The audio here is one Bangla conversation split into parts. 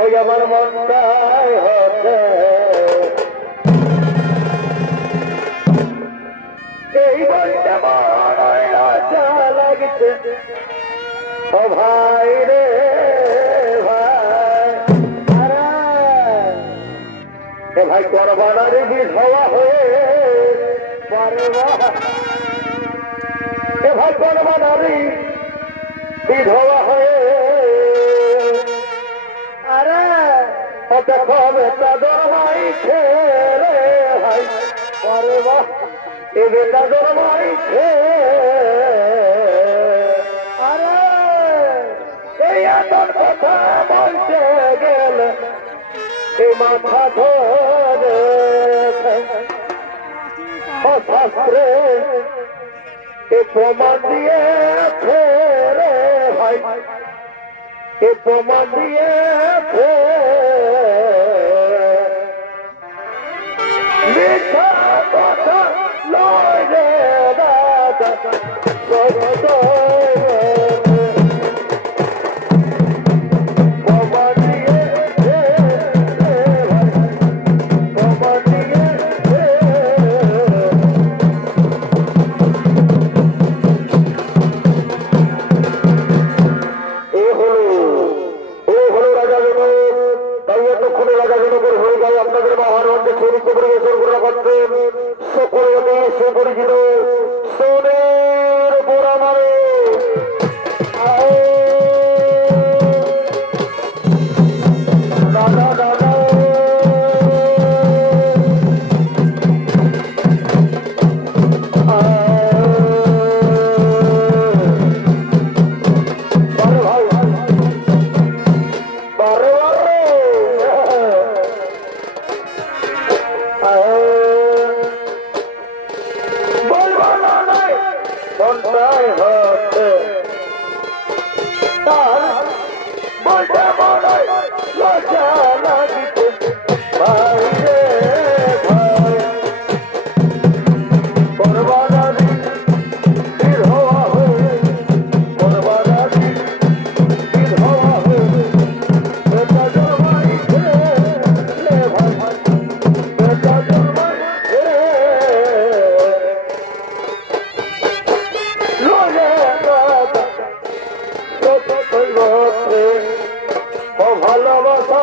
ওই আমার মনটাই হচ্ছে এই বলতে মনে আশা লাগছে ও ভাই রে ভাই এ ভাই করবানারে বিধবা হয়ে এ ভাই করবানারি বিধবা হয়ে আরে ওটা কবে চাদর মাইছে রে ভাই পরে বা এ বেটা চাদর মাইছে আরে এই এত কথা বলতে গেলে এই মাথা ধরে শাস্ত্রে এ প্রমাণ দিয়েছে রে ভাই এ প্রমাণ দিয়েছে মিথ্যা কথা লয় রে দাদা সত্য সুপরিচিত সোনের বোরা মারে দাদা দাদা মনটাই হচ্ছে তার বলতে মনে লজ্জা লাগিতে ভাই রে ভাই করবানারি বিধবা হয়ে করবানারি বিধবা হয়ে বেটা জন্মাইছে রে ভাই বেটা জন্মাইছে ভালোবাসা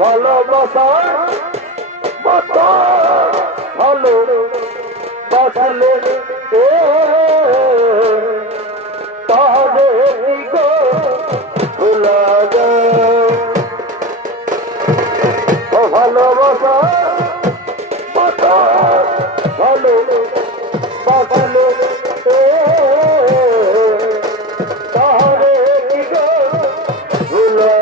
ভালোবাসা মত ভালো বাসলে তাহলে গো ভুলা যায় ভালোবাসা মত ভালো বাসলে তাহলে কি গো ভুলা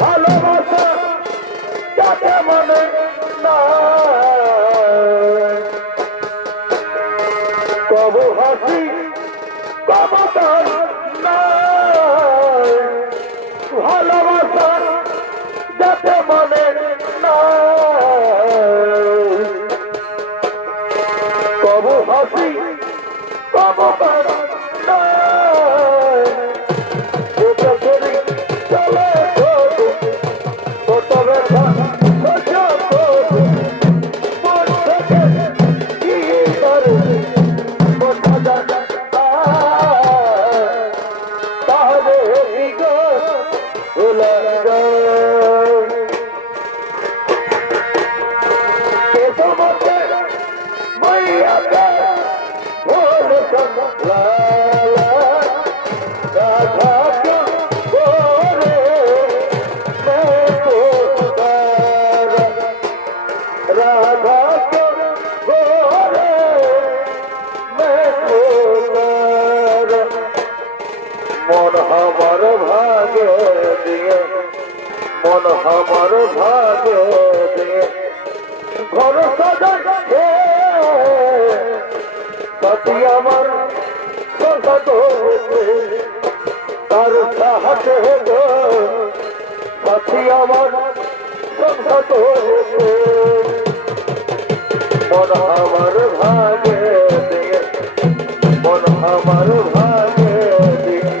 ভালোবাসা যাতে মনে না কবু হাসি কবু কান না ভালোবাসা যাতে মনে না কবু হাসি কবু কান না চলে তবে মন আমার ভাগে দিয়ে মন আমার ভাগে দিয়ে ঘর সাজাচ্ছে সাথী আমার সংসার তার সাহায্যে গো সাথী আমার সংসার মন আমার ভাগে দিয়ে মন আমার ভাগে দিয়ে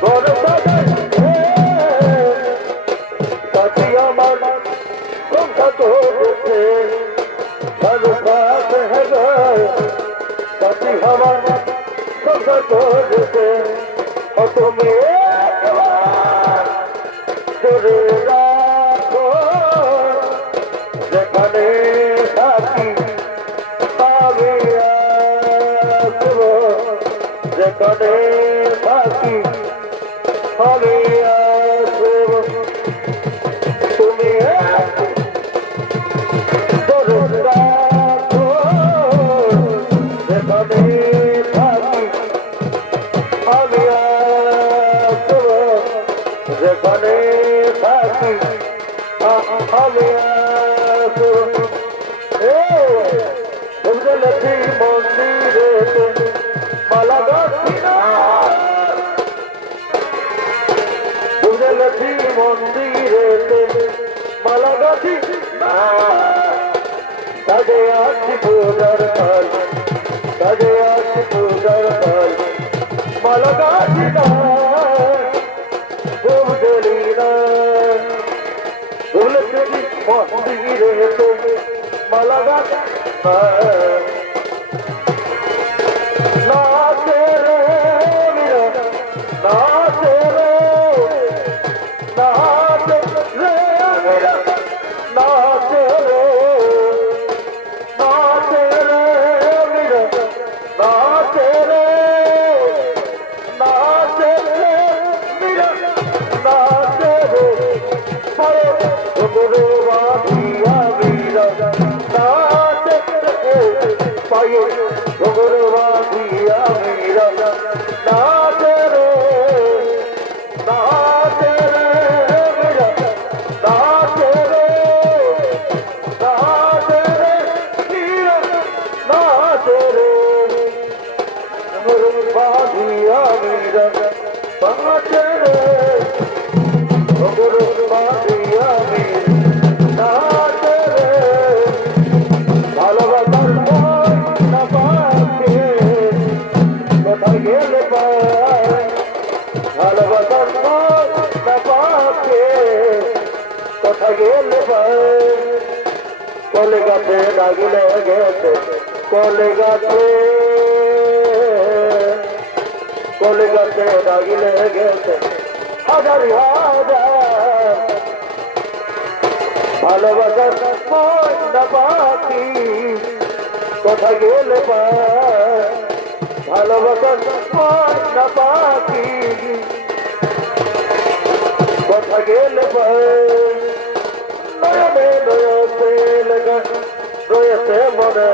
ঘর সাজাইছে সাথী আমার সংসার করেছে সর্বাত হৃদয় সাথী আমার সংসার করেছে ও তুমি একবার ধরে রাখো যেখানে থাকি আমি আসবো যেখানে থাকি আমি আসবো তুমি ধরে রাখো যেখানে থাকি আমি আসবো যেখানে থাকি আমি আসবো লক্ষ্মী মন্দিরে মালা গাছি না লক্ষ্মী মন্দিরে মালা গাছি না কাজে আছি পূজার কাল কাজে আছি পূজার কাল মালা গাছি না বুঝলি না লক্ষ্মী মন্দিরে মালা গাছি না কলে গাছে লাগিলে গেছে কলে গাছে লাগিলে গেছে হাজার হাজার ভালোবাসার ময়না পাখি কথা গেলে ভালোবাসার ময়না পাখি কথা গেলে নয়নে রয়েছে লেখা রয়েছে মনে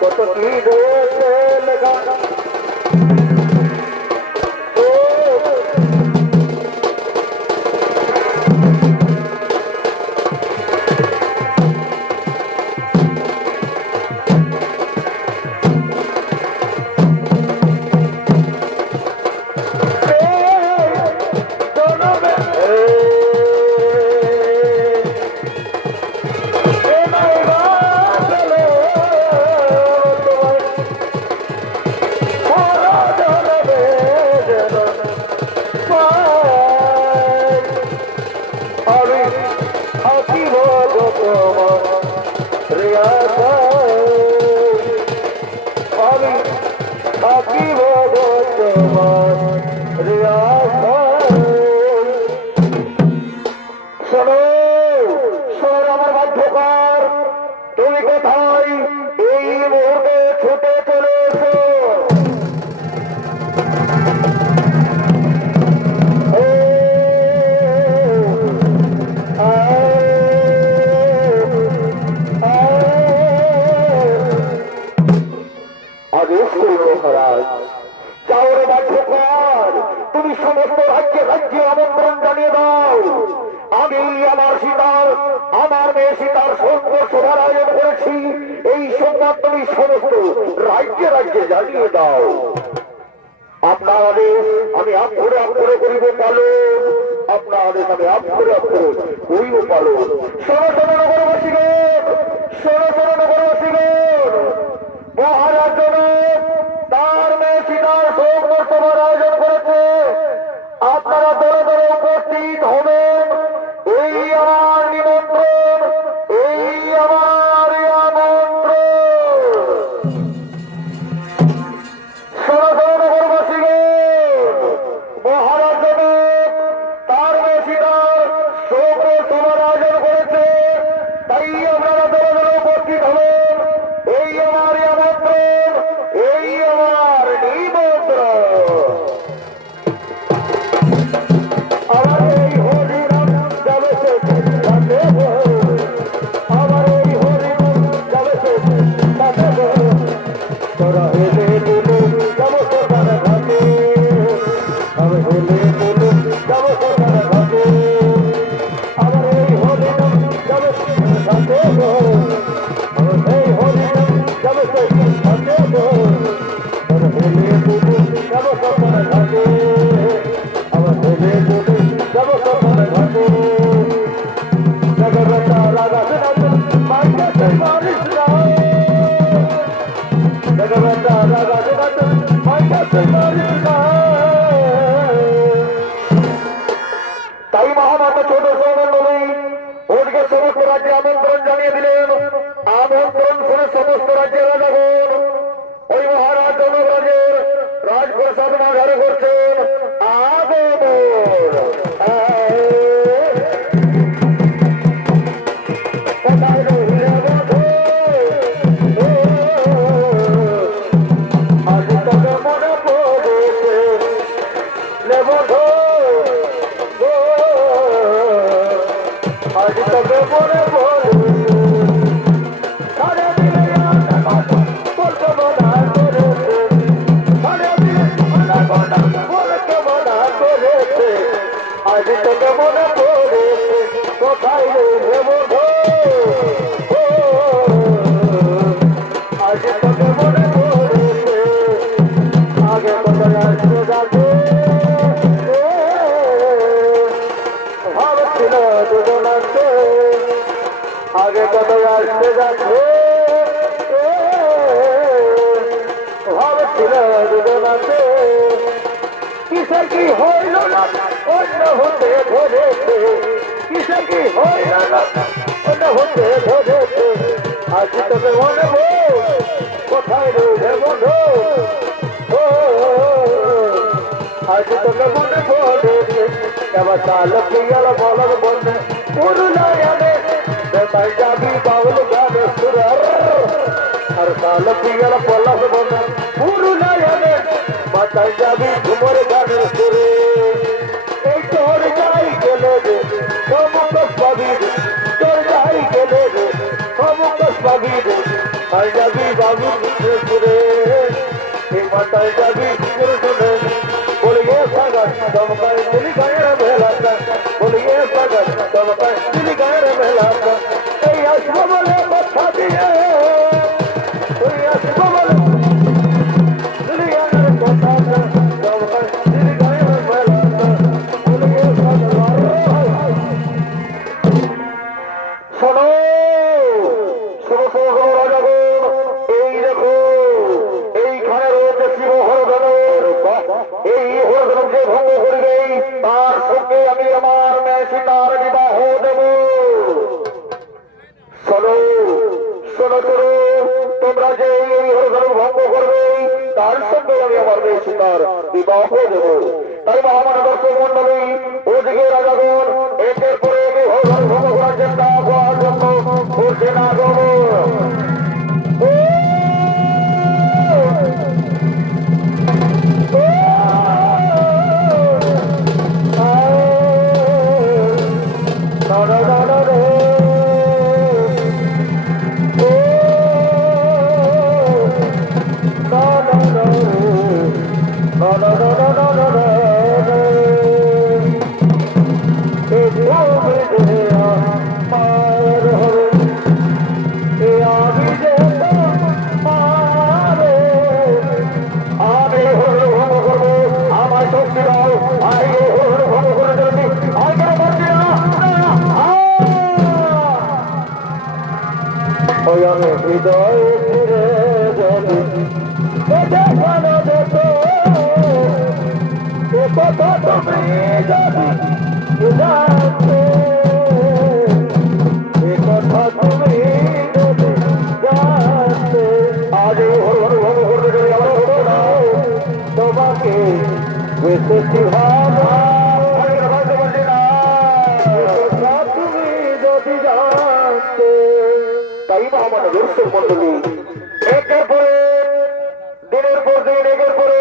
কত কি রয়েছে লেখা তুমি কোথায় এই মুহূর্তে ছুটে চলে এসো আদেশ করল মহারাজ যাওয়ার বাধ্য কর তুমি সমস্ত রাজ্যে রাজ্যে আমন্ত্রণ জানিয়ে দাও আমি আমার সীতার আমার মেয়ে সীতার সঙ্গ সভার আয়োজন করেছি এই সংবাদ তুমি সমস্ত রাজ্যে রাজ্যে জানিয়ে দাও আপনার আদেশ আমি আপ করে করিব পালন আপনার আদেশ আমি আপ করে করিব পালন সমস্ত নগরবাসীগণ ষোলো ষোলো নগরবাসীগণ, মহারাজ তার মেয়ে সীতার শোক মর্তবার আয়োজন করেছে। আপনারা দলে দলে উপস্থিত হবেন। এই আমার নিমন্ত্রণ, এই আমার আমন্ত্রণ। ষোলো ষোলো নগরবাসীগণ, মহারাজ তার মেয়ে সীতার শোক মর্তবার আয়োজন করেছে। তাই আপনারা দলে দলে উপস্থিত হবেন। এই আমার আমন্ত্রণ, এই আমার নিমন্ত্রণ। আমার এই হরিনাম যাবে সাথে, আমার এই হরিনাম যাবে সাথে, তোরা হেলে বলে যাব সরকার ঘাটে, আমি হেলে বলে যাব সরকার ঘাটে। আমার এই হরিনাম যাবে সাথে, আমার এই হরিনাম যাবে সাথে, তোরা হেলে বলে যাব সরকার ঘাটে, আমার হেলে বলে যাব সরকার ঘাটে। জগবতা রাগাতে মাইকে মারিস না, জগবতা রাগাতে মাইকে মারিস না। তাই মহামাতা ছোট সৌমন্ডলী ওদিকে সমস্ত রাজ্যে আমন্ত্রণ জানিয়ে দিলেন। আমন্ত্রণ শুনে সমস্ত রাজ্যের রাজাগণ ওই মহারাজ জনরাজের রাজপ্রসাদ মাঝারে করছেন আগমন। কোথায় রহিলে বধূ, আজ তোকে মনে পড়েছে লে বধূ, আজ তোকে মনে পড়েছে। সারে দিলে বলতে মনা করেছে, সারে দিলে বলতে মনা করেছে, আজ তোকে মনে পড়েছে। কোথায় রইলে বধূ, আজ তোকে মনে পড়েছে। আগে কোথায় আসতে যাবে ভাবছিল দুজনাতে, আগে কোথায় আসতে যাচ্ছে ভাবছিল দুজনাতে। কিসে কি হইল না অন্য হতে ধরেছে, কিসে কি হইল না অন্য হতে ধরেছে। আজ তোকে মনে কোথায় রইলে বন্ধু, আজ তোকে মনে পড়েছে। এবার চাল পিয়াল বলদ বন্ধে পুরুলায়ানে তাই যাবি বাউল গানে সুরার, আর চাল পিয়াল বলদ বন্ধে পুরুলায়ানে মাথায় যাবি ঘুমর গানের সুরে। এই তোর যাই গেলে রে সমুখ পাবি রে, তোর যাই গেলে রে সমুখ পাবি রে, তাই যাবি বাবুর সুরে। এই মাথায় যাবি ঘুমর শুনে বলিয়ে সাগর চমকায় দিলি গায়ের মেলাটা, বলিয়ে সাগর চমকায় দিলি গায়ের মেলাটা। এই আসবো বলে কথা দিয়ে, তুই আসবো বলে দিলি গায়ের কথাটা, চমকায় দিলি গায়ের মেলাটা, বলিয়ে সাগর। শোনো শোনো শোনো রাজাগণ, এই দেখো এইখানে রয়েছে শিব হরধনুর। এই হরধনুর যে ভঙ্গ করবে তার সঙ্গে আমি আমার মেয়ে সীতার বিবাহ দেব। শোনো শোনো শোনো, তোমরা যে এই হরধনুর ভঙ্গ করবে তার সঙ্গে আমি আমার মেয়ে সীতার বিবাহ দেব। তাই মহামান্য দর্শক মন্ডলী ওদিকে রাজাগণ একের পরে এক হরধনুর ভঙ্গ করার চেষ্টা করার জন্য করছে না গমন। আমি হৃদয় ফিরে যদি দেখানো যেত এ কথা তুমি যদি জানতে এ কথা তুমি যদি জানতে আজ তোমাকে বেশি ভাবা তুমি যদি জানতে তাই না আমার দর্শক মন্ডলী একের পরে দিনের পর দিন একের পরে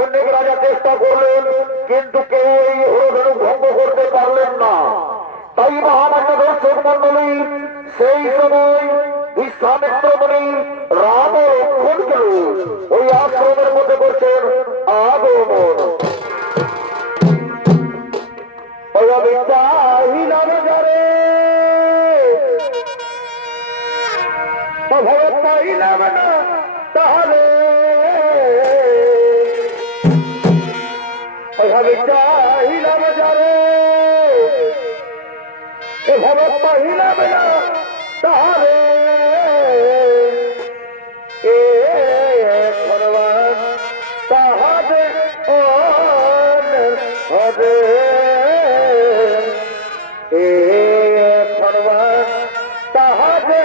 অনেক রাজা চেষ্টা করলেন কিন্তু কেউ এই হরধনু ভঙ্গ করতে পারলেন না তাই মহামান্য দর্শক মন্ডলী সেই সময় বিশ্বামিত্র মুনি রাম ও লক্ষ্মণকে ওই আশ্রমের মধ্যে করছেন আগমন ওই আমি চাহিলাম যারে ভগৎ পাইলাম না তাহলে ওই আমি চাহিলাম যারে এ ভগৎ পাইলাম না তাহলে এ ভগবান তাহারে হবে এ ভগবান তাহারে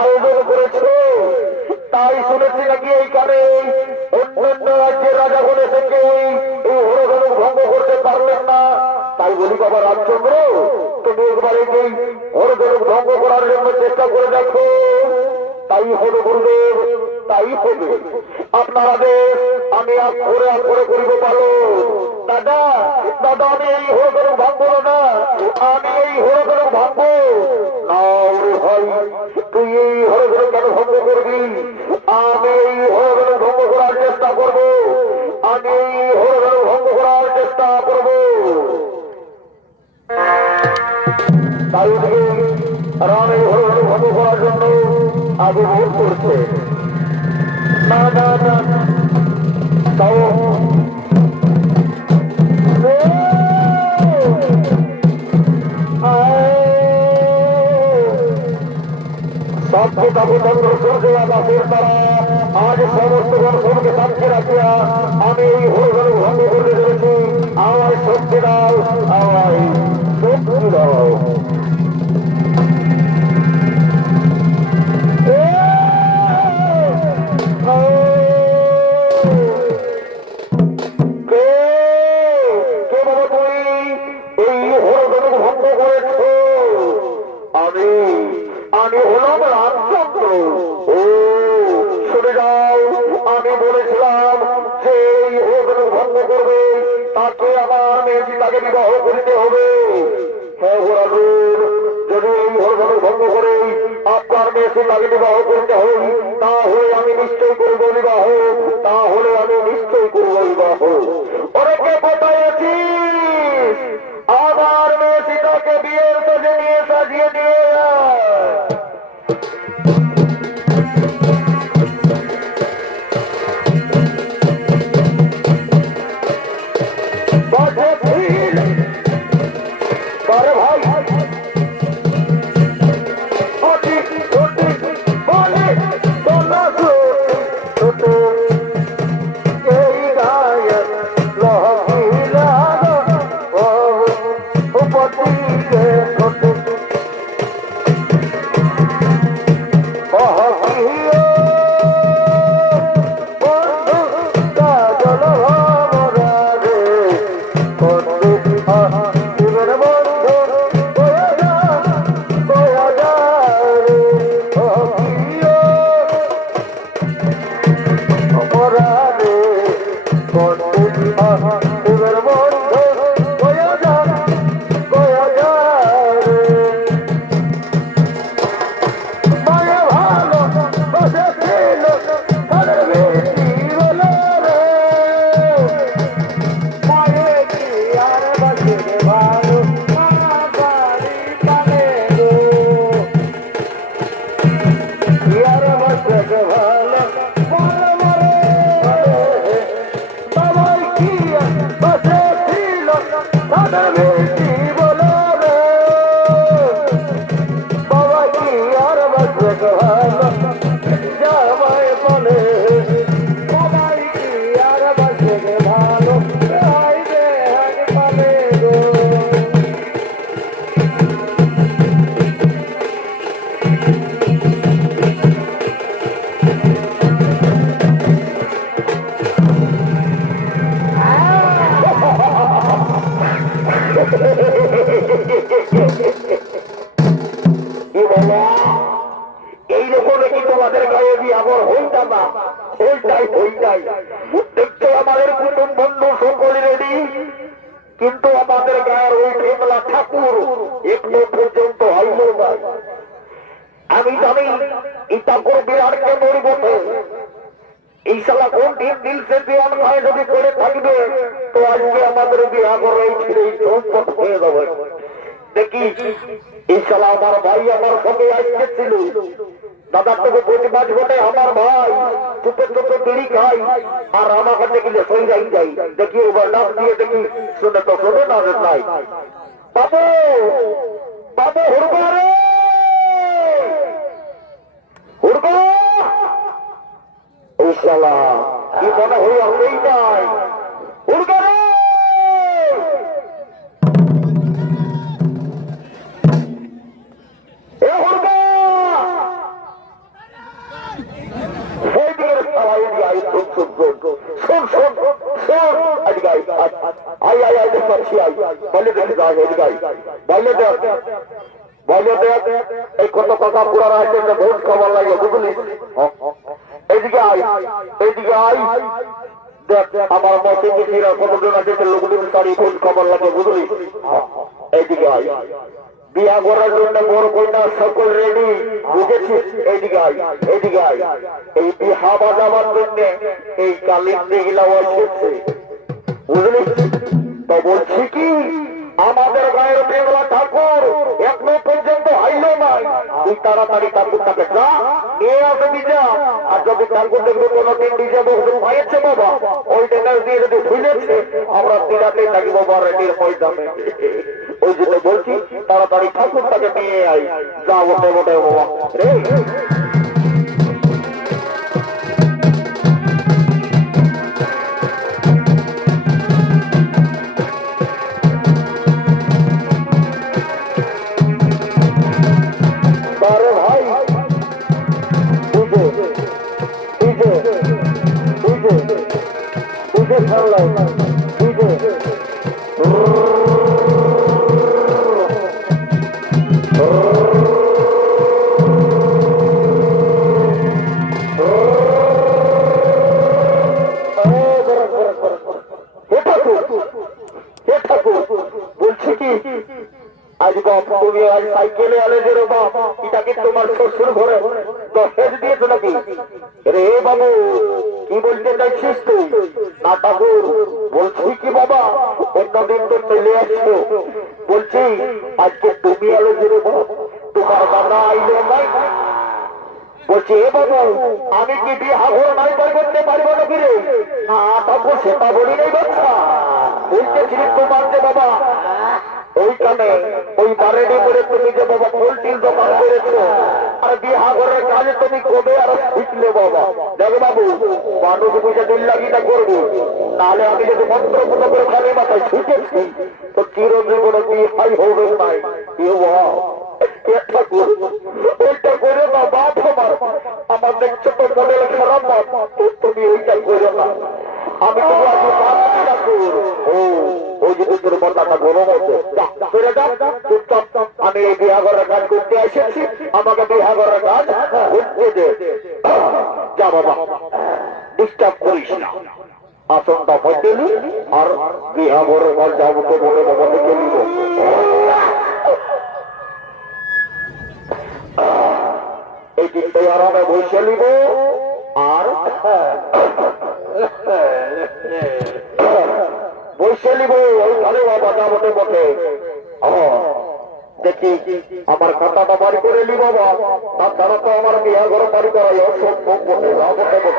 আয়োজন করেছে তাই শুনেছি নাকি এইখানে অন্যান্য রাজ্যের রাজা বলেছে কেউ এই হরধনু ভঙ্গ করতে পারলেন না তাই বলি বাবা রামচন্দ্র, তুমি একবার এই হরধনুক ভঙ্গ করার জন্য চেষ্টা করে দেখো, তাই হবে গুরুদেব, তাই হবে। আপনারা দেশ আমি করে করিব পারো। দাদা দাদা, আমি এই হরধনুক ভাঙবো না, আমি এই হরধনুক ভাঙবো না। ভাই তুই এই হরধনুক কেন ভঙ্গ করবি? আমি এই হরধনুক ভঙ্গ করার চেষ্টা করবো, আমি এই হরধনুক ভঙ্গ করার চেষ্টা করবো। তাই রাম এই হরধনুক ভঙ্গ করার জন্য আগে ভোট করছে। না না না, তাও আজ সমস্ত দর্শনকে সাক্ষী রাখিয়া আমি এই হরধনুক ভঙ্গ করতে চলেছি। আমার শক্তি দাও, আমার শক্তি দাও। আমি হলাম রামচন্দ্র। ও শুনে যাও, আমি বলেছিলাম যে এই হরধনুক ভঙ্গ করবে তাকে আমার মেয়ে সীতাকে বিবাহ করিতে হবে। হ্যাঁ ঘোরালুর, যদি এই হরধনুক ভঙ্গ করে আপনার মেয়ে সীতাকে বিবাহ করতে হয়, তাহলে আমি নিশ্চয় করবো বিবাহ, তাহলে আমি নিশ্চয় করবো বিবাহ। অনেকে কোথায় আছিস? আমার মেয়ে সীতাকে বিয়ের সাজে নিয়ে সাজিয়ে দিয়ে এইরকম কি তোমাদের গায়ে বিয়াবর হইতা না? হইটাই দেখছো আমাদের কুটুম বন্ধু সকলে রেডি, কিন্তু আমাদের গায়ের ওই ভেমলা ঠাকুর একটু পর্যন্ত হইল না। আমি জানি এই ঠাকুর বিরাটকে মরি বসে এই শালা কোন দিন দিল সে দেওয়ান গায়ে যদি করে থাকবে, তো আজকে আমাদের বিয়াবর এই ছেড়ে চৌপট হয়ে যাবে। দেখি এই শালা আমার ভাই আমার সঙ্গে আসতেছিল, দাদার থেকে প্রতিবাদ ঘটে আমার ভাই চুপে চুপে বিড়ি খাই আর আমাকে দেখিলে সই যাই। দেখি ওবার নাম দিয়ে দেখি, শুনে তো শোনে না নাই। বাবু বাবু হুড়বা রে হুড়বা, এই শালা কি মনে হই আসেই নাই। হুড়বা রে বললে দেখ এই কত কথা পুরা রাখছে ভোট খাবার লাগে বুঝলি এইদিকে আয় দেখ আমার মতে মিছিরা কতজন আছে লোকজন তারই ভোট খাবার লাগে বুঝলি এইদিকে আয় বিয়া করার জন্য বড় কন্যা সকল রেডি বুঝেছিস এইদিকে আয় এই বিহা বাজাবার জন্য এই কালিন্দে গিলা এসেছে বুঝলি তো বলছি কি আমাদের গায়ের মেঘলা ঠাকুর এখনো পর্যন্ত আইলো নাই তুই তাড়াতাড়ি ঠাকুরটাকে যা নিয়ে আসবি যা আর যদি ঠাকুর দেখবে কোনোদিন নিজে বহু পাইছে বাবা ওই ডেঙ্গার দিয়ে যদি ভুলেছে আমরা দিনাতেই থাকি বাবা রেডির ময়দানে ওই জন্য বলছি তাড়াতাড়ি ঠাকুরটাকে নিয়ে আই যা বটে বাবা রে সাইকেলে আলে যে রে বাপ এটা কি তোমার শ্বশুর ঘরে দশেজ দিয়েছো নাকি রে বাবু কি বলতে চাইছিস তুই না ঠাকুর বলছি কি বাবা অন্যদিন তো চলে আসছো বলছি আজকে তুমি আলো যে রে বাপ তোমার দাদা আইলো নাই বলছি এ বাবু আমি কি বিহা ঘর নাই পাই করতে পারবো নাকি রে না ঠাকুর সেটা বলি নাই বাচ্চা বলতেছিলি তোমার যে বাবা ওইখানে ওই বারেডি করে তুমি যে বাবা পোল্ট্রির দোকান করেছো আর বিহা ঘরের কাজে তুমি কবে আর শিখলে বাবা দেখো বাবু মানুষ বুঝে দিল লাগিটা করবো নাহলে আমি যদি মন্ত্র পুজো করে খালি মাথায় শিখেছি তো চিরজীবনে বিহাই হবে নাই ওইটা করে না বাপ আমার দেখছো তো মডেল খারাপ বাপ তুমি ওইটা করে না আমি তো ওই যে তোর বন্ধাটা গরম হচ্ছে আমি এই বিহাগরের কাজ করতে এসেছি আমাকে বিহাগরের কাজ করতে দে যা বাবা ডিস্টার্ব করিস না আসনটা ফেলি আর বিহাগরের কাজ যাবো তো বলে বাবা দেখে নিব এই চিন্তায় আরামে বসে নিব আর বসে নিব ওইখানে বাবা যাবো বটে দেখি আমার খাতাটা বাড়ি করে নি বাবা তাছাড়া তো আমার বিয়া ঘরে বাড়ি করাই অসম্ভব বটে যাবো বটে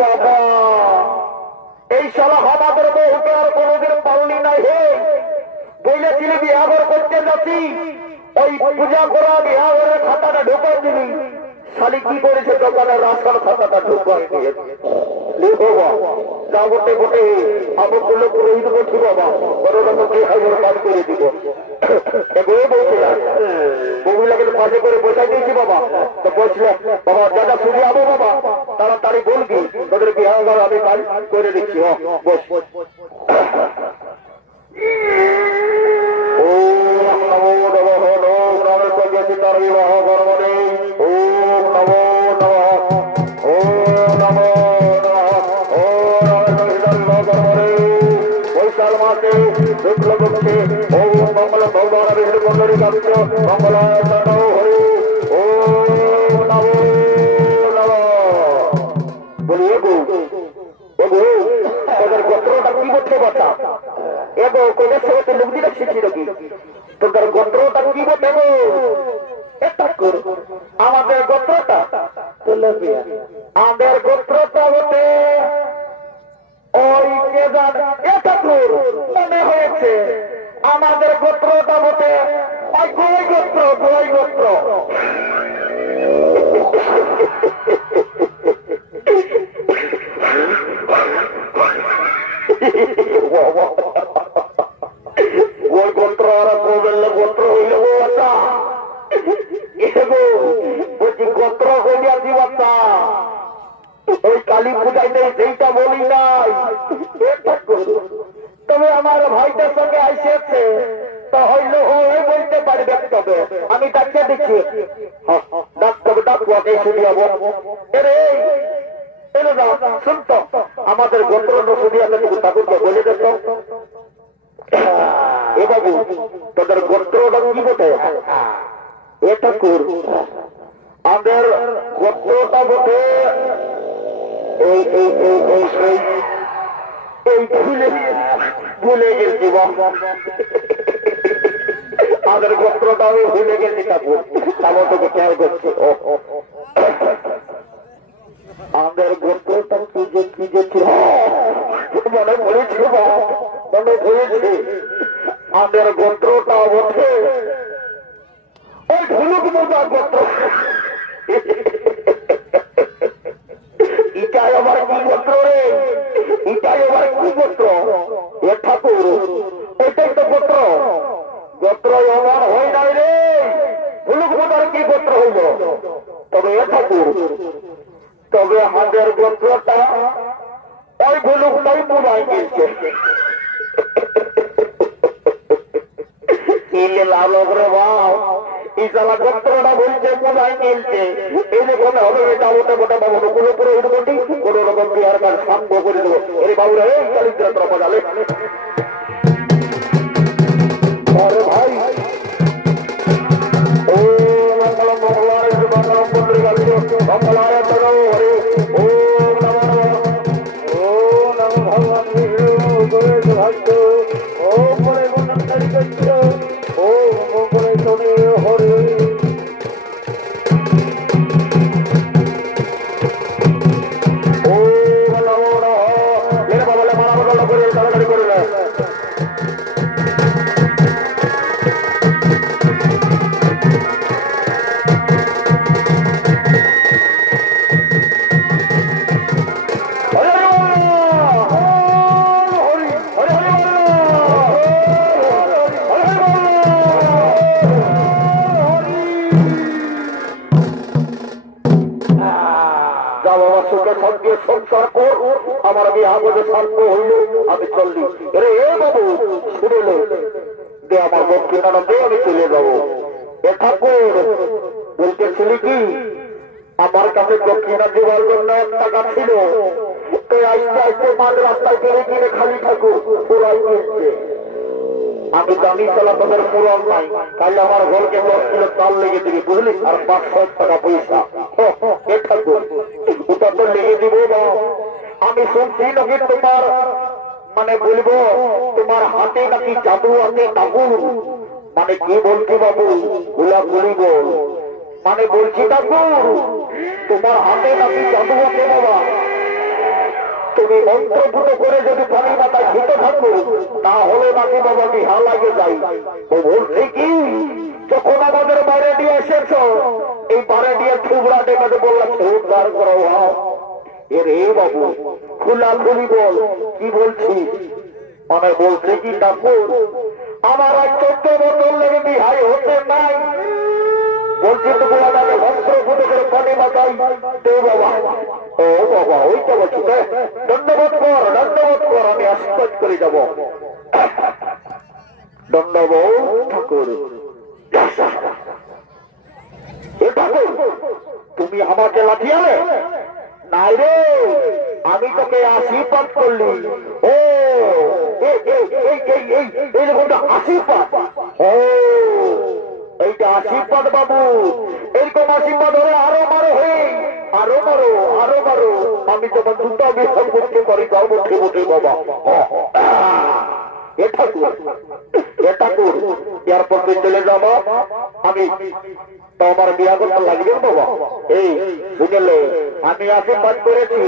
বাবা এই শালা আমাদের বউকে আর কোনোদিন পারলি নাই হে বলেছিলি বিয়া ঘর করতে যাচ্ছি ওই পূজা করা বিয়া ঘরের খাতাটা ঢোকাই দিবি শালি কি করেছে দোকানের রাস্তার খাতাটা ঢোকাই দিয়েছে যা বটে বটে আমার গুলো করে দিব কি বাবা বড় রকম বিহাগর কাজ করে দিব বউগুলাকে পাশে করে বসাই দিয়েছি বাবা তো বসলে বাবা দাদা শুনে যাবো বাবা তাড়াতাড়ি বলবি তোদের বিহাগর আমি কাজ করে দিচ্ছি বস তার বিবাহ কর্মণে ওম নমো নমঃ ওম নমো নমঃ ওম নমঃ কর্মণে বৈশাখ মাসে শুক্লপক্ষে ওম মঙ্গল ভগবান বিষ্ণু মঙ্গলী কাব্য মঙ্গলায় নমো হরি ওম নমো নমঃ বলিয়ে গো তোদের গোত্রটা কি করতে বাচ্চা এগো কোনের সঙ্গে লোক দিলে শিখি নাকি তোদের গোত্রটা কি বলতে গো আমাদের গোত্রটা আমাদের গোত্রটা হতে ওই মনে হয়েছে আমাদের গোত্রটা হতে গোয় গোত্র ওই গোত্র আর বললে গোত্র হইলে বলছি গোত্র হইয়া দিবাচ্চা ওই কালী পূজাইতে সেইটা বলি নাই তবে আমার ভাইটার সঙ্গে আইসেছে তো হইলো ওই বলতে পারবে, তবে আমি ডাক্তার দিচ্ছি, ডাক্তার ডাকুয়াকে এসে যাবো। শুনতো আমাদের গোত্র নসুদিয়াকে তুমি ঠাকুরকে বলে দিত, এ বাবু তোদের গোত্রটা কি বটে? এ ঠাকুর আমাদের গোত্রটা বটে এই ভুলে গেছি বাবা, আমাদের গোত্রটা আমি ভুলে গেছি ঠাকুর, তারপর তোকে খেয়াল করছি। আমাদের গোত্রটা কি যে ছিল মনে পড়েছে, মনে পড়েছে আমাদের গোত্রটা বটে ওই ঝুলুক মোজার গোত্র। এটাই আমার কি গোত্র রে, এটাই আমার কি গোত্র? এ ঠাকুর এটাই তো গোত্র, গোত্র আমার হয় নাই রে, ঝুলুক মোজার কি গোত্র হইল? তবে এ ঠাকুর তবে আমাদের গোত্রটা ওই ঝুলুকটাই মোবাইল কিনছে। গোত্রটা বলছে মোবাইল কিনছে, এই যে কোন হবে এটা ওটা গোটা বাবু নকুলো করে উঠবটি কোন রকম বিহার কার সাঙ্গ করে দেবো। এই বাবুরা এই চালিত্রা বাজালে ভাই ও মঙ্গলম মঙ্গলায় মঙ্গলম পত্রিকা মঙ্গলায় হরে ও নমঃ ও নম ভগবান ভাগ্য ও পরে ও মঙ্গলে শনি হরে ও বাবলে মালা করে তাড়াতাড়ি করে সংসার কর, আমার আমি আগতে শান্ত হইল, আমি চললি। এ বাবু শুনেলে দে আমার দক্ষিণাটা দে, আমি চলে যাবো। এ ঠাকুর বলতেছিলি কি আমার কাছে দক্ষিণা দেওয়ার জন্য 1 টাকা ছিল, তো আস্তে আস্তে মাঝ রাস্তায় ফেলে কিনে খালি ঠাকুর পুরাই কিনছে। আমি জানি চলা তোদের পুরান নাই, তাহলে আমার ঘরকে 10 কিলো চাল লেগে দিবি বুঝলি, আর 500 টাকা পয়সা। এ ঠাকুর ওটা তো লেগে দিব। আমি শুনছি নাকি তোমার মানে বলবো তোমার হাতে নাকি জাদু আছে ঠাকুর, মানে কি বলছি বাবু গুলাগুলি বল, মানে বলছি ঠাকুর তোমার হাতে নাকি জাদু আছে বাবা, তুমি মন্ত্রভূত করে যদি পানি মাথায় খেতে থাকো তাহলে নাকি বাবা বিহা লাগে যাই। ও বলছে কি যখন আমাদের বাইরে দিয়ে এসেছ এই বাইরে দিয়ে থুবড়া ডেকে বললাম উদ্ধার করো। এরে বাবু খোলা খুলি বল কি বলছি, মানে বলছে কি ঠাকুর আমার আর 14 বছর লেগে বিহাই হতে নাই, বলছি তো তোমাকে মন্ত্রভূত করে পানি মাথায় দে বাবা। ও বাবা ওইটা বলছি দণ্ডবোধ কর, দণ্ডবোধ কর, আমি আশীর্বাদ করে যাব। দণ্ডবোধ ঠাকুর। এ ঠাকুর তুমি আমাকে লাঠিয়ালে নাই রে, আমি তোকে আশীর্বাদ করলি। ও এইরকমটা আশীর্বাদ, ও এইটা আশীর্বাদ বাবু, এরকম আশীর্বাদ হলে আরো মারো হে, আরো মারো আরো মারো, আমি তোমার দুটো বিশ্বাস করতে পারি তার মধ্যে উঠে বাবা। এ ঠাকুর এয়ারপোর্ট চলে যাবো আমি, তো আমার বিয়া করতে লাগবে বাবা। এই বুঝলে আমি আশীর্বাদ করেছি,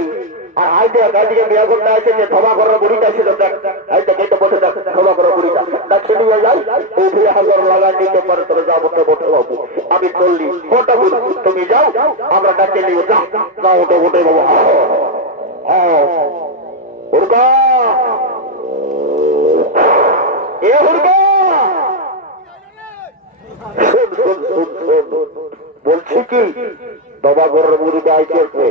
আর আইতে গাড়িকে বিয়া করতে আসে যে ক্ষমা করার বুড়িটা ছিল আইতে কেটে বসে ক্ষমা করার বুড়িটা ডাকছে নিয়ে যাই ও বিয়া হাজার লাগাই নিতে পারে তোরা যা বসে বসে বাবু। আমি চললি ওটা তুমি যাও, আমরা ডাকে নিয়ে যাও না ওটা ওটে বাবা। হুড়কা এ হুড়কা বলছি কি বাবা ঘরের বুড়িটা আইতেছে,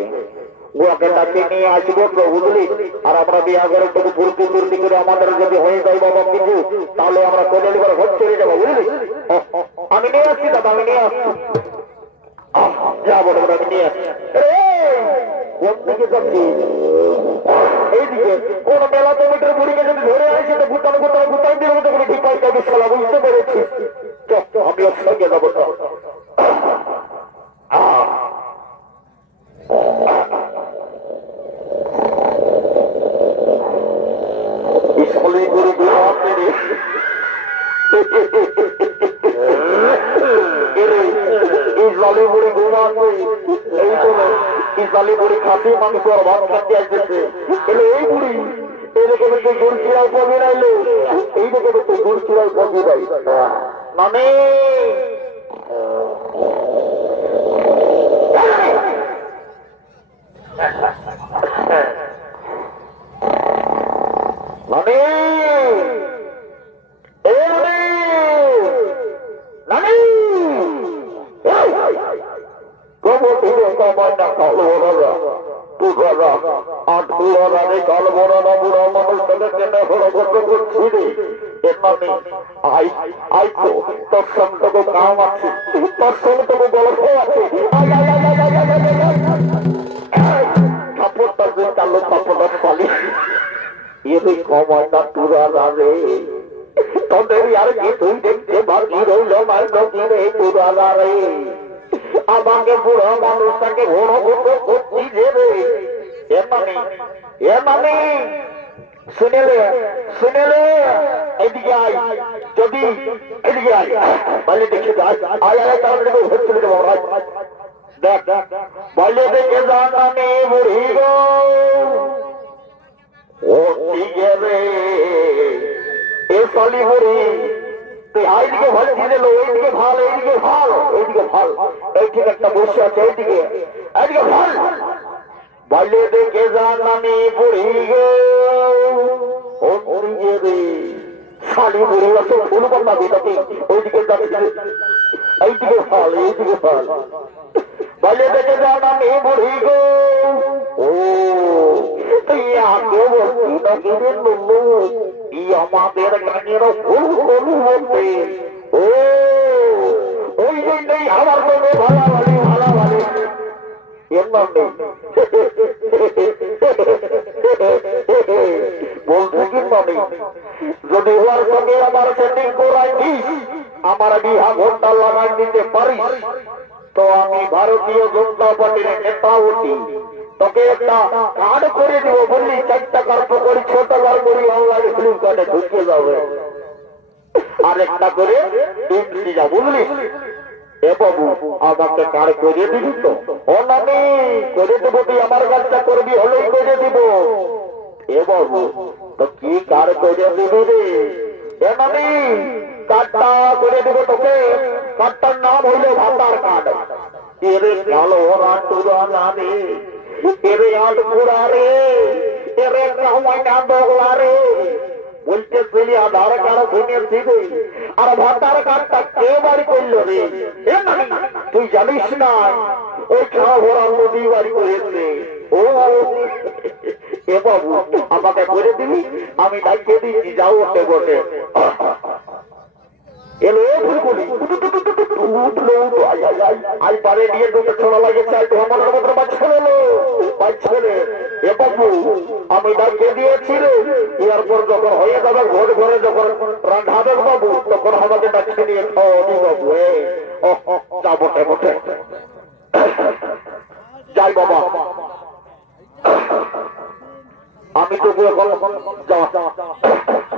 ওকে ডাকে নিয়ে আসবো তো বুঝলি। আর আমরা বিয়া করে একটু ফুর্তি ফুর্তি করে আমাদের যদি হয়ে যায় বাবা কিছু, তাহলে আমরা কোথায় এবার ঘর চলে যাবো বুঝলি। আমি নিয়ে আসছি দাদা, আমি নিয়ে আসছি। যাবো আমি নিয়ে আসছি। কোন দিকে যাচ্ছি? এইদিকে কোন মেলা কমিটির বুড়িকে যদি ধরে আসে তো গুটানো গুটানো গুটাই দিয়ে মতো করে ঠিক পাইতে হবে। সালা বুঝতে পেরেছি, আমি ওর সঙ্গে যাবো তো। ইসমালি বুড়ি ঘুমাতে রে, ইসমালি বুড়ি ঘুমাতে। এই তো ইসমালি বুড়ি খাসি মাংস আর ভাত খাতে আসতেছে। এই বুড়ি এইদিকে তুই গুড় চিরাই পড়বি নাইলে, এইদিকে তুই গুড় চিরাই পড়বি নাই মানে। মানে তোর সঙ্গে তো কাম আছে, তোর সঙ্গে তো গল্প আছে। কাপড়টা যে কালো কাপড়টা পালি এরই কমাটা তুরা রে, তোদের আর কি তুই দেখতে বাকি রইল মাই নদী রে তুরা রে। আমাকে বুড়ো মানুষটাকে ঘোড়ো ঘোড়ো করছি যে রে। এ মানে শুনেলে শুনেলে এদিকে আয়, যদি এদিকে আয় বলে দেখে আয় আয় তাহলে হচ্ছে দেখ বলে দেখে জানানে বুড়ি গো ও দিকে রে। এ সালি বুড়ি তুই এইদিকে ভালো দিল, এইদিকে ভাল, এইদিকে ভাল, এইদিকে ভাল, এইদিকে একটা বসে আছে, এইদিকে এইদিকে ভাল। বলে দেখে জানানি বুড়ি গো ও দিকে রে। শালি বুড়ি অত ফুল কথা বেটাকে ওইদিকে যাচ্ছে, এইদিকে ভাল, এইদিকে ভাল। বলে দেখে জানানি বুড়ি গো ও তুই আগে বলছি নাকি রে নুনু, ই আমাদের গানের ফুল ফুল বলতে। ও ওই জন্যই আমার সঙ্গে ভালো ভালো ভালো ভালো বলতে কি মানে যদি ওর সঙ্গে আমার সেটিং করাই দিস, আমার বিহা ঘন্টা লাগাই দিতে পারিস, তো আমি ভারতীয় জনতা পার্টির নেতা উঠি, তোকে একটা কার্ড করে দিব বললি, 4 টাকার পকড়ি 6 টাকার করে অনলাইন ফ্লিপকার্টে ঢুকে যাবে, আর একটা করে ইন্দ্রি যা বুঝলি। এ বাবু আমাকে কার্ড করে দিবি তো? ও নামি করে দেবো, তুই আমার কাজটা করবি হলেই করে দিব। এ বাবু তো কি কার্ড করে দিবি রে? এ নামি কার্ডটা করে দেব তোকে, কার্ডটার নাম হইল ভাতার কার্ড। এরে ভালো রাত নামে এরে আট পুরা রে, এরে কামাইনা বগলা রে। বলতে পেলি আধার কার্ড শুনেছি রে, আর ভাতার কার্ডটা কে বাড়ি করলো রে? তুই জানিস না ওই খাওয়া ভরা নদী বাড়ি করেছে। ও এ বাবু আমাকে করে দিবি, আমি ডাকিয়ে দিচ্ছি, যাও ওঠে বটে। এলো ফুলকুলি আই পারে নিয়ে দুটো ছোড়া লাগেছে, আই তো আমার মতো বাচ্চা এলো বাচ্চা। এ বাবু আমি ডাকিয়ে দিয়েছি রে, এরপর যখন হয়ে যাবে ঘর ঘরে যখন রান্ধাবে বাবু, তখন আমাকে ডাকিয়ে নিয়ে খাওয়াবি বাবু। যা বটে বটে যাই বাবা, আমি তো এখন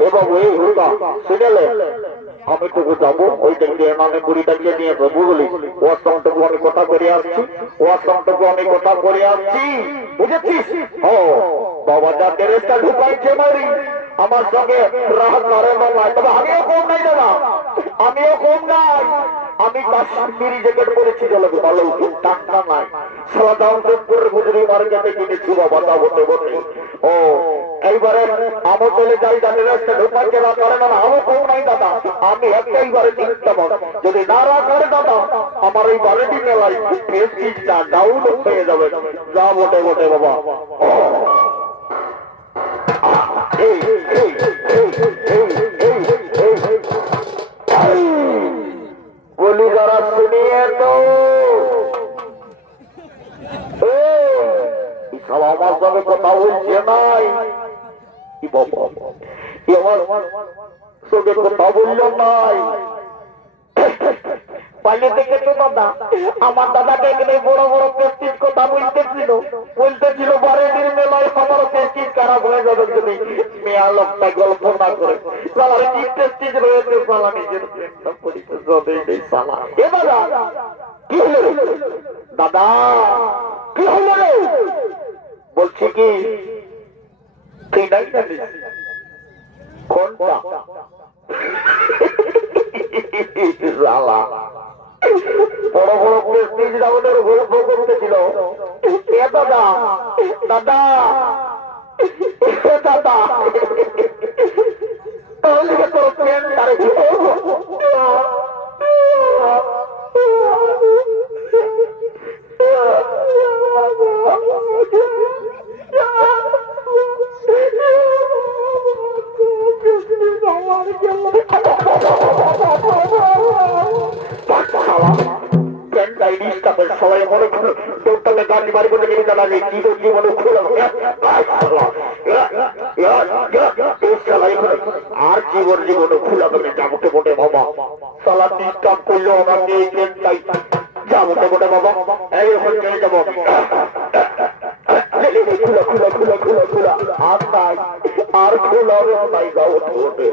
এ বাবু এই হুড়কা শুনেলে আমি তোকে যাবো ওই দেখে মানে বুড়িটাকে নিয়ে বুঝলি। ওর সঙ্গটুকু আমি কথা করে আসছি, ওর সঙ্গটুকু আমি কথা করে আসছি, বুঝেছিস? ও বাবা যা ড্রেসটা ঢুকাইছে মারি আমার সঙ্গে রাত করে নয়, তবে আমিও কম নাই দাদা, আমিও কম নাই। আমি কাশ্মীরি জ্যাকেট পরেছি চলো ভালো টাকা নাই সারা দাম করে গুজরি মার্কেটে কিনেছি বাবা তা বটে বটে ও এইবারে আমার চলে যাই জানি রাস্তা ঢোকার জেলা করে না আমার কেউ নাই দাদা আমি একবারে চিন্তা যদি না করে দাদা আমার এই বারেটি মেলায় প্রেস্টিজটা ডাউন হয়ে যাবে যা বটে বটে বাবা বলি যারা শুনিয়ে তো আমার সঙ্গে কথা বলছে নাই আমার সঙ্গে কথা বলল নাই পালিয়ে থেকে তো দাদা আমার দাদাকে এখানে বড় বড় প্রেস্টিজ কথা বলতেছিল বারেটির মেলায় আমারও প্রেস্টিজ খারাপ হয়ে যাবে যদি মেয়া লোকটা গল্প না করে সালারে কি প্রেস্টিজ রয়েছে সালা নিজের সালা এ দাদা কি হলো দাদা কি হলো রে বলছি কি তুই নাই জানিস কোনটা সালা বড় বড় প্রেস্টিজ রাউন্ডের গল্প করতেছিল এ দাদা দাদা দাদা তাহলে তোর প্রেম তারে সবাই মনে দৌড়টাকে গাড়ি বাড়ি করে গেলে জানা যায় কি জীবনে খুলে আর জীবনে খুলে দেবে যাবতে বটে বাবা সালা ডিস্টার্ব করলো আমাকে এই ট্রেনটাই যাবতে বটে বাবা এই ওখানে চলে যাবো খুলা খুলা খুলা খুলা খুলা আর নাই আর খোলা নাই যাবতে বটে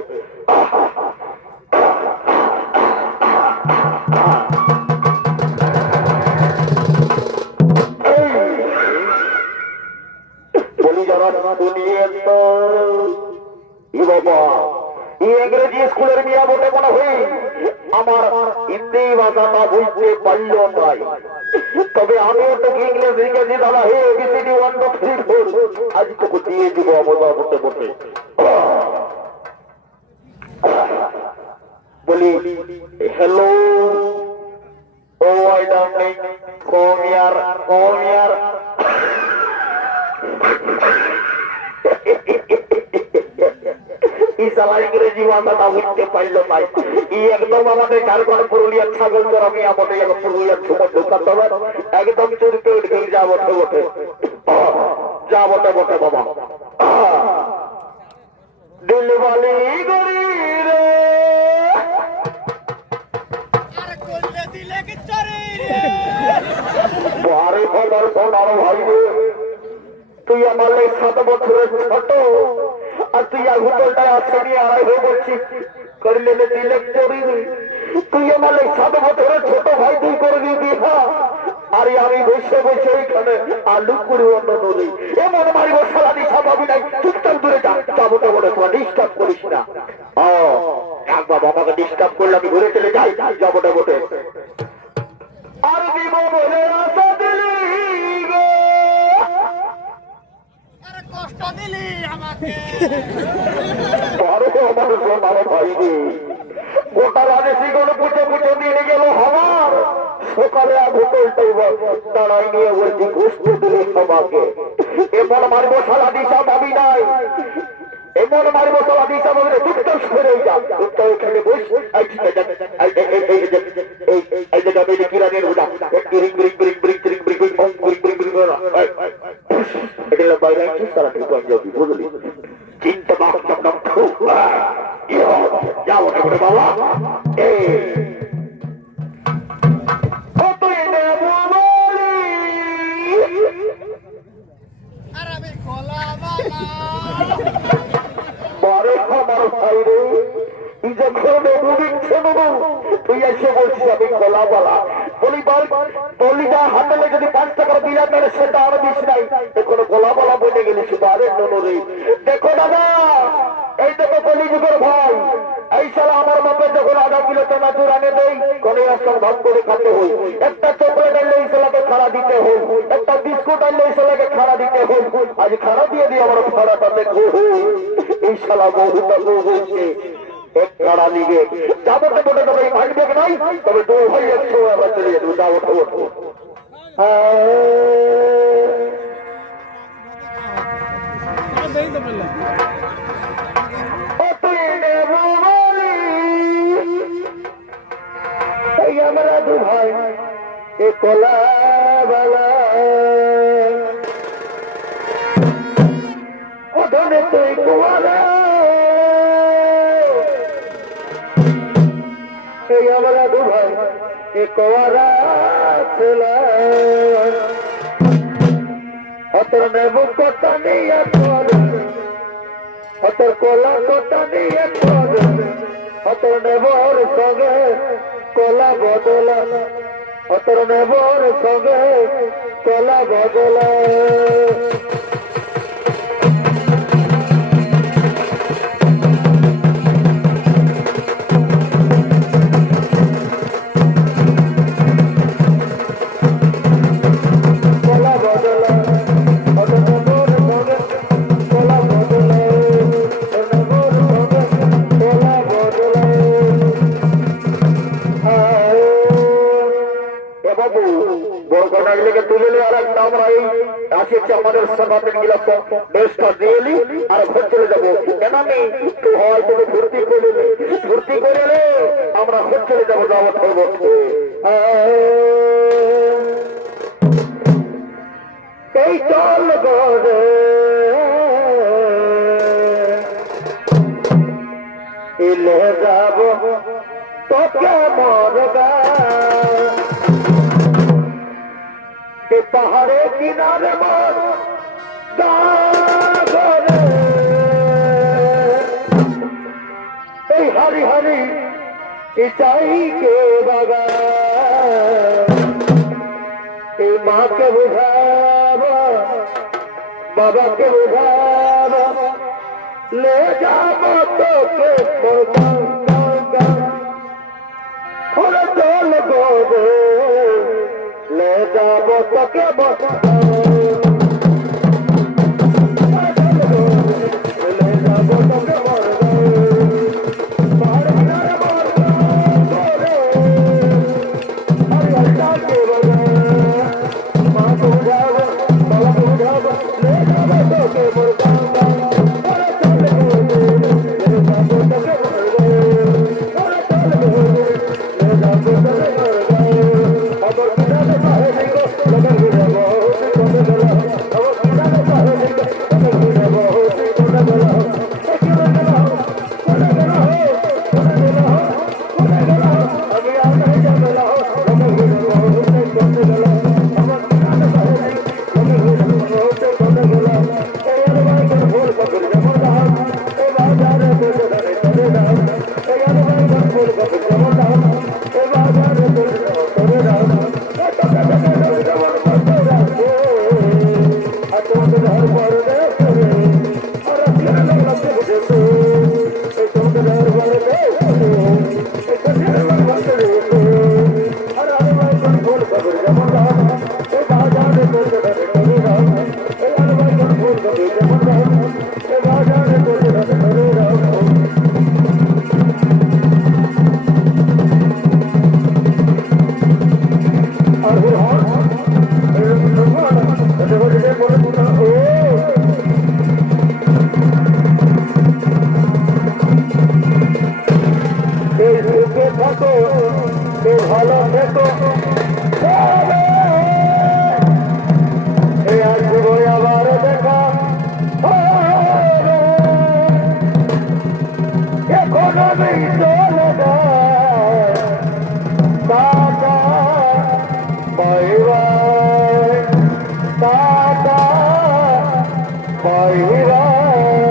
ইংরেজি স্কুলের মিয়া বটে মনে হই আমার হিন্দি ভাষাটা বুঝতে পারল নাই তবে আমিও তো ইংরেজি দাদা হে এবিসিডি 1 2 3 4 আজ তো দিয়ে দিব আমরা বটে বটে বলি হ্যালো ও আই ডার্লিং কম ইয়ার ইংরেজি ভাষাটা বুঝতে পারল নাই একদম আমাদের ঝাড়খণ্ড পুরুলিয়ার ছাগল ধর আমি আমাদের পুরুলিয়ার সময় ঢোকাতে হবে একদম চুরিতে উঠে যা বটে বটে যা বটে বটে বাবা দিলওয়ালি গরি রে বারে খবর শোনার ভাই রে তুই আমার 7 বছরের ছোট আর তুই আর হোটেলটায় আসে নিয়ে আড়াই হয়ে বলছিস করলে দিলে চুরি তুই আমার 7 বছরের ছোট ভাই তুই করে দিবি হ্যাঁ আরে আমি বসে বসে ওইখানে আলু করে অন্য নদী এমন মারি মশলা দিস ভাবি নাই চুপচাপ দূরে যা বটে বটে তোমার ডিস্টার্ব করিস না ও এক বাবা আমাকে ডিস্টার্ব করলে আমি ঘুরে চলে যাই যা বটে বটে আর দিব বলে আশা দিলি গো কষ্ট দিলি আমাকে আমার সোনার ভাই রে গোটা রাজেশি গুলো পুজো পুজো দিয়ে গেল আমার সকালে হোটেলটাই দাঁড়াই নিয়ে বলছি গোষ্ঠ দিলে আমাকে এমন মারবো সালা দিশা ভাবি নাই এমন মারবো সালা দিশা ভাবি চুপচাপ সরে যা চুপচাপ এখানে বস এই যে গাবে কিরানের উড়া ring ring ring ring ring ring ring ring এটা বাইরে কি সারা ঠিক পাঞ্জাবি বুঝলি চিন্তা মাথা যাও ওটা বাবা তুই এসে বলছিস আমি কলা বলা বলি বলি যা হাতে যদি 5 টাকা দিলাম তাহলে সেটা আরো দিস নাই কোনো গোলা বলা বলে গেলি শুধু আরে রে দেখো দাদা এই দেখো কলিযুগের ভাই এই শালা আমার বাপে যখন আধা কিলো চানাচুর আনে দেয় কোন একটা ভাগ করে খেতে হয়, একটা চকলেট আনলে এই শালাকে খাড়া দিতে হয়, একটা বিস্কুট আনলে এই শালাকে খাড়া দিতে হয়। আজ খাড়া দিয়ে দিয়ে আমার খাড়াটা দেখো এই শালা বহুটা বলছে এক খাড়া লিগে যাবো তো বলে তবে ভাই দেখ নাই, তবে দু ভাই একশো আমরা চলে যাবো। যাও ওঠো ওঠো। আমরা দু ভাই এ কলা বালা ওখানে তুই কুয়ারা, এই আমরা দু ভাই এ কোয়ারা ছেলে অতর নেব কথা নিয়ে পর, অতর কোলা কথা নিয়ে পর, অতর নেবর সঙ্গে কোলা বদলা, অতর নেবর সঙ্গে কোলা বদলা। আমাদের সমাজের গিলাস বেশটা দিয়ে আর ঘর চলে যাবো, কেন আমি তো হয় তুমি ভর্তি করে আমরা ঘর চলে যাবো। যাওয়া থাকবো এই চল গরে এলে যাব তোকে মরবা পাহাড়ে কিনারে মর এই হারি হারি চাই কে বাবা, এই মাকে বুঝাবা বাবাকে বুঝাবা লে যাব তোকে চল গো ले जाबो तके ले जाबो तके मर बाहर किनारे मर अरे अल्लाह के बगा मां को जाओ बाबा को जाओ ले जाबो तके मर ले जाबो तके Bye.